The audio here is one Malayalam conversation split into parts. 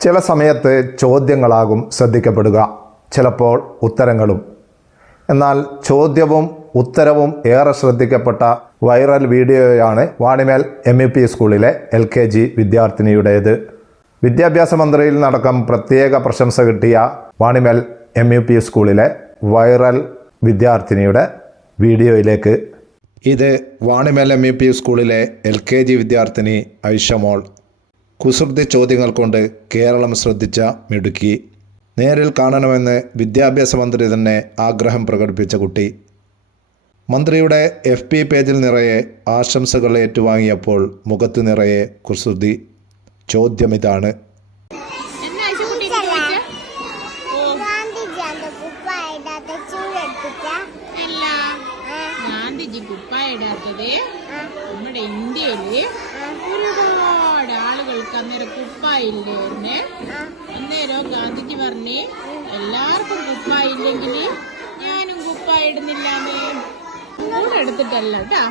ചില സമയത്ത് ചോദ്യങ്ങളാകും ശ്രദ്ധിക്കപ്പെടുക ചിലപ്പോൾ ഉത്തരങ്ങളും. എന്നാൽ ചോദ്യവും ഉത്തരവും ഏറെ ശ്രദ്ധിക്കപ്പെട്ട വൈറൽ വീഡിയോയാണ് വാണിമേൽ എം യു പി സ്കൂളിലെ എൽ കെ ജി വിദ്യാർത്ഥിനിയുടേത്. വിദ്യാഭ്യാസ മന്ത്രിയിൽ നടക്കം പ്രത്യേക പ്രശംസ കിട്ടിയ വാണിമേൽ എം യു പി സ്കൂളിലെ വൈറൽ വിദ്യാർത്ഥിനിയുടെ വീഡിയോയിലേക്ക്. ഇത് വാണിമേൽ എം യു പി സ്കൂളിലെ എൽ കെ ജി വിദ്യാർത്ഥിനി ഐഷമോൾ കുസൃതി ചോദ്യങ്ങൾ കൊണ്ട് കേരളം ശ്രദ്ധിച്ച മിടുക്കി. നേരിൽ കാണണമെന്ന് വിദ്യാഭ്യാസ മന്ത്രി തന്നെ ആഗ്രഹം പ്രകടിപ്പിച്ച കുട്ടി. മന്ത്രിയുടെ എഫ് പി പേജിൽ നിറയെ ആശംസകൾ ഏറ്റുവാങ്ങിയപ്പോൾ മുഖത്ത് നിറയെ കുസൃതി. ചോദ്യമിതാണ് ഗാന്ധിജി നമ്മുടെ ഇന്ത്യയിൽ ആളുകൾക്ക് കുപ്പായില്ലേ എന്നെ അന്നേരം ഗാന്ധിജി പറഞ്ഞ് എല്ലാവർക്കും കുപ്പായില്ലെങ്കിൽ ഞാനും കുപ്പായിടുന്നില്ല കൂടെ എടുത്തിട്ടല്ല കേട്ടാ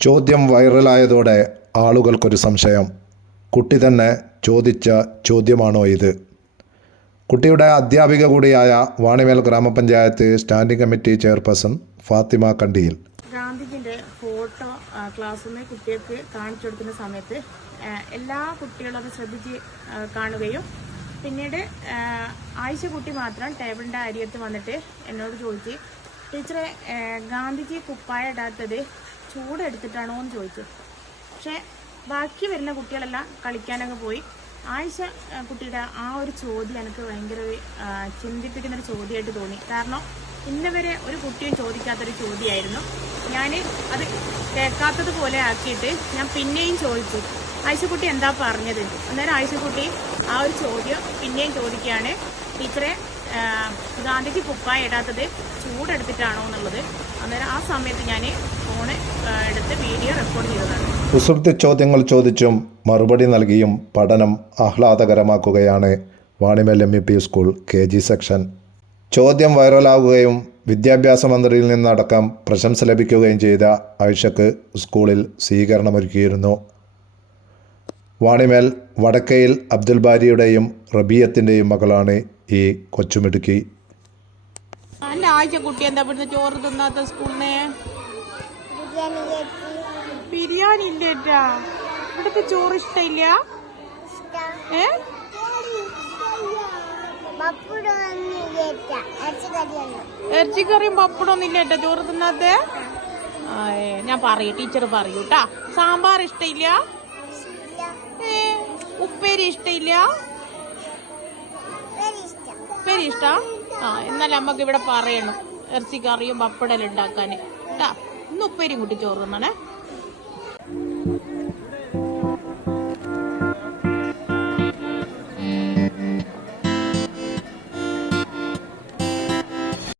ചോദ്യം വൈറലായതോടെ ആളുകൾക്കൊരു സംശയം. കുട്ടി തന്നെ ചോദിച്ച ചോദ്യമാണോ ഇത്? കുട്ടിയുടെ അധ്യാപിക കൂടിയായ വാണിമേൽ ഗ്രാമപഞ്ചായത്ത് standing committee chairperson Fathima Kandiyil. ക്ലാസ്സിൽ നിന്ന് കുട്ടികൾക്ക് കാണിച്ചു കൊടുക്കുന്ന സമയത്ത് എല്ലാ കുട്ടികളും അത് ശ്രദ്ധിച്ച് കാണുകയും പിന്നീട് ആയിഷ കുട്ടി മാത്രം ടേബിളിന്റെ അരിയത്ത് വന്നിട്ട് എന്നോട് ചോദിച്ച് ടീച്ചറെ ഗാന്ധിജി കുപ്പായ ഇടാത്തത് ചൂടെടുത്തിട്ടാണോ എന്ന് ചോദിച്ചു. പക്ഷേ ബാക്കി വരുന്ന കുട്ടികളെല്ലാം കളിക്കാനൊക്കെ പോയി. ആയിഷ കുട്ടിയുടെ ആ ഒരു ചോദ്യം എനിക്ക് ഭയങ്കര ഒരു, ചിന്തിപ്പിക്കുന്ന ഒരു ചോദ്യമായിട്ട് തോന്നി. കാരണം ഇന്നവരെ ഒരു കുട്ടിയും ചോദിക്കാത്തൊരു ചോദ്യമായിരുന്നു. ഞാൻ അത് കേൾക്കാത്തത് പോലെ ആക്കിയിട്ട് ഞാൻ പിന്നെയും ചോദിച്ചു. ആയിഷക്കുട്ടി എന്താ പറഞ്ഞത്? അന്നേരം ആയിഷക്കുട്ടി ആ ഒരു ചോദ്യം പിന്നെയും ചോദിക്കുകയാണ്. ടീച്ചറെ ഗാന്ധിജി കുപ്പായ ഇടാത്തത് ചൂടെടുത്തിട്ടാണോ എന്നുള്ളത്? അന്നേരം ആ സമയത്ത് ഞാൻ ഫോണ് എടുത്ത് വീഡിയോ റെക്കോർഡ് ചെയ്തതാണ്. കുസൃതി ചോദ്യങ്ങൾ ചോദിച്ചും മറുപടി നൽകിയും പഠനം ആഹ്ലാദകരമാക്കുകയാണ് Vanimel M E P school K G section ചോദ്യം വൈറലാകുകയും വിദ്യാഭ്യാസ മന്ത്രിയിൽ നിന്നടക്കം പ്രശംസ ലഭിക്കുകയും ചെയ്ത ആയിഷക്ക് സ്കൂളിൽ സ്വീകരണമൊരുക്കിയിരുന്നു. വാണിമേൽ വടക്കയിൽ അബ്ദുൽ ബാരിയുടെയും റബിയത്തിന്റെയും മകളാണ് ഈ കൊച്ചുമിടുക്കി. ബിരിയാണി ഇവിടുത്തെ ചോറ് ഇഷ്ടമില്ല ഏ? ഇറച്ചിക്കറിയും പപ്പടൊന്നും ഇല്ല കേട്ടോ ചോറ് തിന്നാത്തെ? ഞാൻ പറയൂ ടീച്ചർ പറയൂ കേട്ടാ സാമ്പാർ ഇഷ്ടമില്ല ഉപ്പേരി ഇഷ്ടമില്ല ഉപ്പേരി ഇഷ്ട? ആ എന്നാൽ നമുക്ക് ഇവിടെ പറയണം ഇറച്ചിക്കറിയും പപ്പടം ഉണ്ടാക്കാൻ കേട്ടാ ഇന്ന് ഉപ്പേരിയും കൂട്ടി ചോറ് തിന്നണേ.